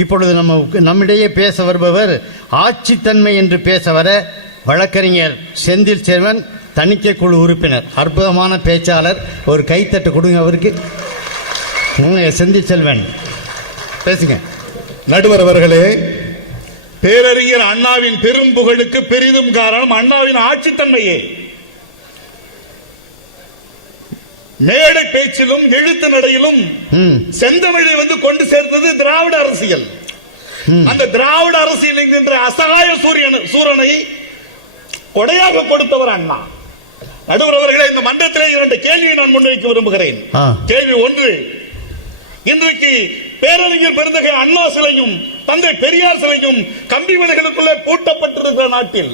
இப்பொழுது நம்ம நம்மிடையே பேச வருபவர் ஆட்சித்தன்மை என்று பேச வர வழக்கறிஞர் செந்தில் செல்வன் தணிக்கை குழு உறுப்பினர். அற்புதமான பேச்சாளர். ஒரு கைத்தட்டு கொடுங்க அவருக்கு. செந்தில் செல்வன். பேசுங்க. நடுவர் அவர்களே பேரறிஞர் அண்ணாவின் பெரும் புகழுக்கு பெரிதும் காரணம் அண்ணாவின் ஆட்சித்தன்மையே. மேடை பேச்சிலும் எழுத்து நடையிலும் செந்தமிழை வந்து கொண்டு சேர்த்தது திராவிட அரசியல். அந்த திராவிட அரசியல் என்கின்ற அசகாய சூரியன் சூரனை கொடையாக கொடுத்தவர் அண்ணா. நடுவர் அவர்களே இந்த மன்றத்திலே இரண்டு கேள்வியை நான் முன்வைக்க விரும்புகிறேன். கேள்வி ஒன்று இன்றைக்கு பேரறிஞர் பெருந்தகை அண்ணா சிலையும் தந்தை பெரியார் சிலையும் கம்பி விலைகளுக்குள்ளே பூட்டப்பட்டிருக்கிற நாட்டில்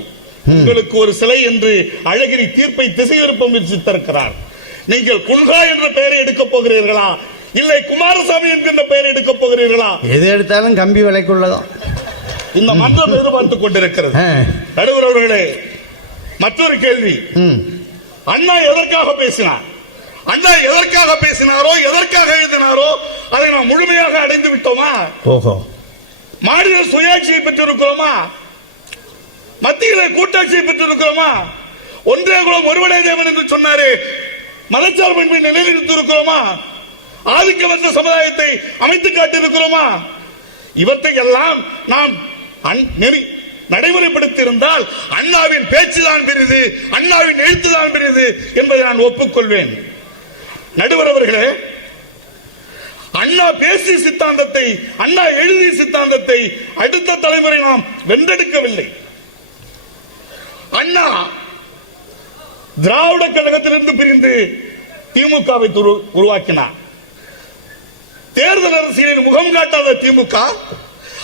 உங்களுக்கு ஒரு சிலை என்று அழகிரி தீர்ப்பை திசை திருப்ப முயற்சித்திருக்கிறார். நீங்கள் குல்கா என்ற பெயரை எடுக்கப் போகிறீர்களா? இல்லை குமாரசாமி என்கின்ற பெயரை எடுக்கப் போகிறீர்களா? எது எடுத்தாலும் கம்பி விலைக்குள்ளதான் இந்த மன்றம் எதிர்பார்த்துக் கொண்டிருக்கிறது. நடுவர் அவர்களே மற்றொரு கேள்வி. அண்ணா எதற்காக பேசினார்? அண்ணா எதற்காக பேசினாரோ எதற்காக எழுதினாரோ அதை நாம் முழுமையாக அடைந்து விட்டோமா? ஓஹோ. மாநில சுயாட்சியை பெற்றிருக்கிறோமா? மத்தியில கூட்டாட்சியை பெற்றிருக்கிறோமா? ஒன்றே குலம் ஒருவனே தேவன் என்று சொன்னாரு மதச்சார்பின்மை நிலைநிறுத்திருக்கிறோமா ஆதிக்க வந்த சமுதாயத்தை அமைத்து காட்டியிருக்கிறோமா? இவற்றை எல்லாம் நாம் அன்- நெறி நடைமுறைப்படுத்தியிருந்தால் அண்ணாவின் பேச்சுதான் பெரிது அண்ணாவின் எழுத்துதான் பெரிது என்பதை நான் ஒப்புக்கொள்வேன். நடுவர் அவர்களே அண்ணா பேசிய சித்தாந்தத்தை அண்ணா எழுதிய சித்தாந்தத்தை அடுத்த தலைமுறை நாம் வென்றெடுக்கவில்லை. அண்ணா திராவிட கழகத்திலிருந்து பிரிந்து திமுகவை உருவாக்கினார். தேர்தல் அரசியலில் முகம் காட்டாத திமுக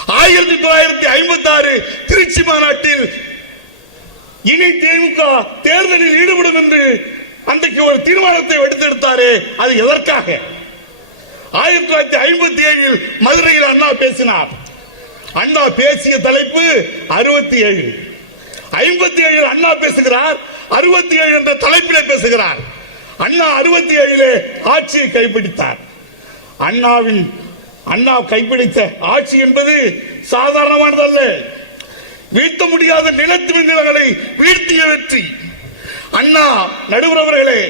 ஆயிரத்தி தொள்ளாயிரத்தி ஐம்பத்தி ஆறு திருச்சி மாநாட்டில் இனி திமுக தேர்தலில் ஈடுபடும் என்று அன்றைக்கு ஒரு தீர்மானத்தை எடுத்தெடுத்தாரே அது எதற்காக? ஆயிரத்தி தொள்ளாயிரத்தி ஐம்பத்தி ஏழில் மதுரையில் அண்ணா பேசினார். அண்ணா பேசிய தலைப்பு அறுபத்தி ஏழு ஐம்பத்தி ஏழில் அண்ணா பேசுகிறார் அறுபத்தி ஏழு என்ற தலைப்பிலே பேசுகிறார். அண்ணா அறுபத்தி ஏழிலே ஆட்சியை கைப்பிடித்தார். அண்ணாவின் அண்ணா கைப்பிடித்த ஆட்சி என்பது சாதாரணமானதல்ல. வீழ்த்த முடியாத நிலத்து நிலங்களை வீழ்த்திய வெற்றி. அண்ணா நடுவர்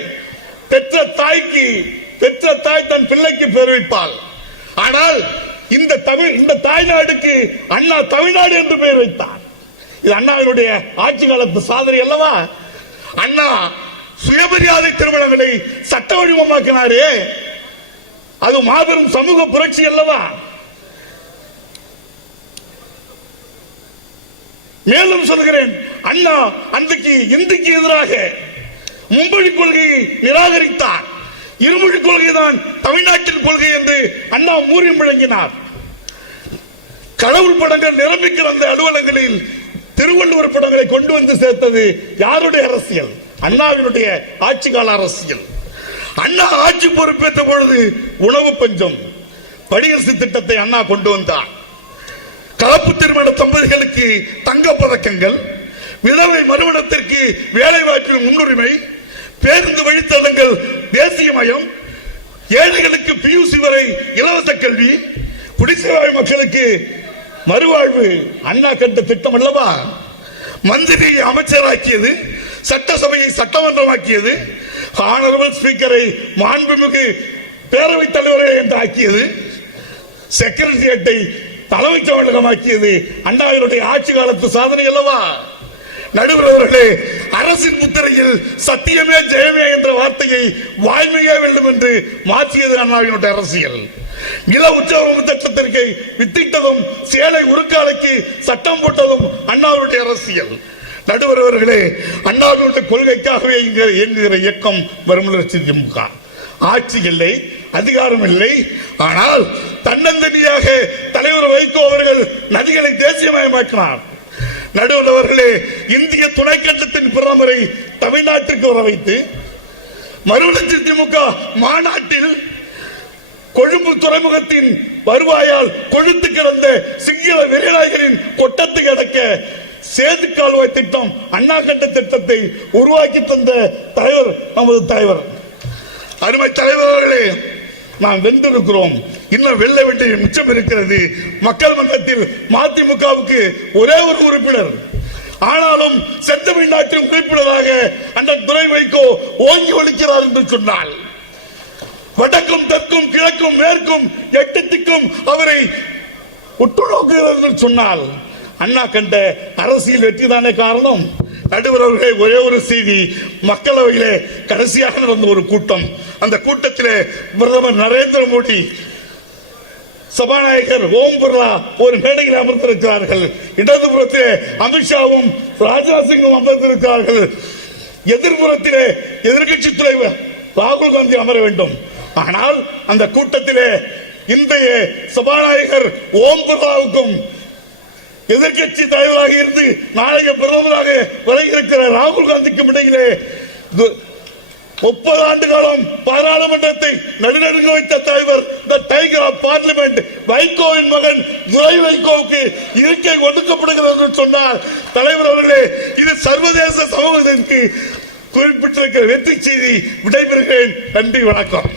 பெற்ற தாய்க்கு பெற்ற தாய் தன் பிள்ளைக்கு பேர் வைப்பாள். ஆனால் இந்த தமிழ் இந்த தாய்நாடுக்கு அண்ணா தமிழ்நாடு என்று பெயர் வைத்தார். இது அண்ணாவினுடைய ஆட்சி காலத்து சாதனை அல்லவா? அண்ணா சுயமரியாதை திருமணங்களை சட்ட வடிவமாக்கினாரே அது மாபெரும் சமூக புரட்சி அல்லவா? மேலும் சொல்கிறேன் அண்ணா அன்றைக்கு இந்துக்கு எதிராக மும்மொழி கொள்கையை நிராகரித்தார். இருமொழி கொள்கை தான் தமிழ்நாட்டின் கொள்கை என்று அண்ணா மூறி முழங்கினார் கடவுள் படங்கள் நிரம்பி கிடந்த அலுவலகங்களில் திருவள்ளுவர் படங்களை கொண்டு வந்து சேர்த்தது யாருடைய அரசியல்? அண்ணாவினுடைய ஆட்சி கால அரசியல். அண்ணா ஆட்சி பொறுப்பேற்ற பொழுது உணவு பஞ்சம். படியரசு திட்டத்தை அண்ணா கொண்டு வந்தார். கலப்பு திருமண தம்பதிகளுக்கு தங்க பதக்கங்கள் விதவை மறுமணத்திற்கு வேலை வாய்ப்பில் முன்னுரிமை பேருந்து வழித்தடங்கள் தேசியமயம் ஏழைகளுக்கு பியூசி வரை இலவச கல்வி குடிசைவாழ் மக்களுக்கு மறுவாழ்வு அண்ணா கண்ட திட்டம் அல்லவா? மந்திரியை அமைச்சராக்கியது சட்டசபையை சட்டமன்றமாக்கியது ஆனரபிள் ஸ்பீக்கரை மாண்புமிகு பேரவைத் தலைவரை என்று ஆக்கியது செக்ரட்டரியேட்டை தலைமைச் செயலகமாக்கியது அண்ணாவினுடைய ஆட்சி காலத்து சாதனை அல்லவா? நடுவர் அவர்களே அரசின் முத்திரையில் சத்தியமே ஜெயமே என்ற வார்த்தையை வாய்மையே வேண்டும் என்று மாற்றியது அண்ணாவினுடைய அரசியல். நில உச்சவரம்பு திட்டத்திற்கு வித்திட்டதும் சேலை உருக்காலைக்கு சட்டம் போட்டதும் அண்ணாவுடைய அரசியல். நடுவரவர்களே அண்ணாவினுடைய கொள்கைக்காகவே இங்க இயங்குகிற இயக்கம் வருமலர்ச்சி திமுக. ஆட்சி இல்லை அதிகாரம் இல்லை. ஆனால் தன்னந்தனியாக தலைவர் வைகோ அவர்கள் நதிகளை தேசியமயமாக்கினார். நடுவர்களே இந்திய துணைக்கண்டத்தின் பிரதமரை தமிழ்நாட்டிற்கு வர வைத்து மறுமலர்ச்சி திமுக மாநாட்டில் கொழும்பு துறைமுகத்தின் வருவாயால் கொழுத்து கிடந்த சிங்கள வெறிநாய்களின் கொட்டத்தை அடக்க சேது கால்வாய் திட்டம் அண்ணா கட்ட திட்டத்தை உருவாக்கி தந்த தலைவர் நமது தலைவர். அருமை தலைவர்களே நாம் வென்றிருக்கிறோம். இன்னும் வெல்ல வேண்டிய மிச்சம் இருக்கிறது. மக்கள் மன்றத்தில் மதிமுகவுக்கு ஒரே ஒரு உறுப்பினர். ஆனாலும் செந்தமிழ்நாட்டின் உறுப்பினராக அந்த துறை வைகோ ஓங்கி ஒழிக்கிறார் என்று சொன்னால். வடக்கும் தெற்கும் கிழக்கும் மேற்கும் எட்டு திக்கும் அவரை உற்று என்று சொன்னால் அண்ணா கண்ட அரசியல் வெற்றிதானே காரணம்? நடுவர் அவர்களே ஒரே ஒரு செய்தி மக்களவையிலே கடைசியாக நடந்த ஒரு கூட்டம். அந்த கூட்டத்திலே பிரதமர் நரேந்திர மோடி சபாநாயகர் ஓம் பிர்லா ஒரு மேடையில் அமர்ந்திருக்கிறார்கள். இடதுபுறத்திலே அமித்ஷாவும் ராஜ்நாத் சிங்கும் அமர்ந்திருக்கிறார்கள். எதிர்புறத்திலே எதிர்கட்சி தலைவர் ராகுல் காந்தி அமர வேண்டும். ஆனால் அந்த கூட்டத்திலே இன்றைய சபாநாயகர் ஓம் பிர்லாவுக்கும் எதிர்க்கட்சி தலைவராக இருந்து நாளைய பிரதமராக வர இருக்கிற ராகுல் காந்திக்கும் இடையிலே முப்பது ஆண்டு காலம் பாராளுமன்றத்தை நடுநடுங்க வைத்த தலைவர் த டைகர் ஆஃப் பார்லிமெண்ட் வைகோவின் மகன் துரை வைகோவுக்கு இருக்கை ஒடுக்கப்படுகிறது என்று சொன்னார் தலைவர் அவர்களே இது சர்வதேச சமூகத்திற்கு குறிப்பிட்டிருக்கிற வெற்றி செய்தி விடைபெறுகிறேன். நன்றி வணக்கம்.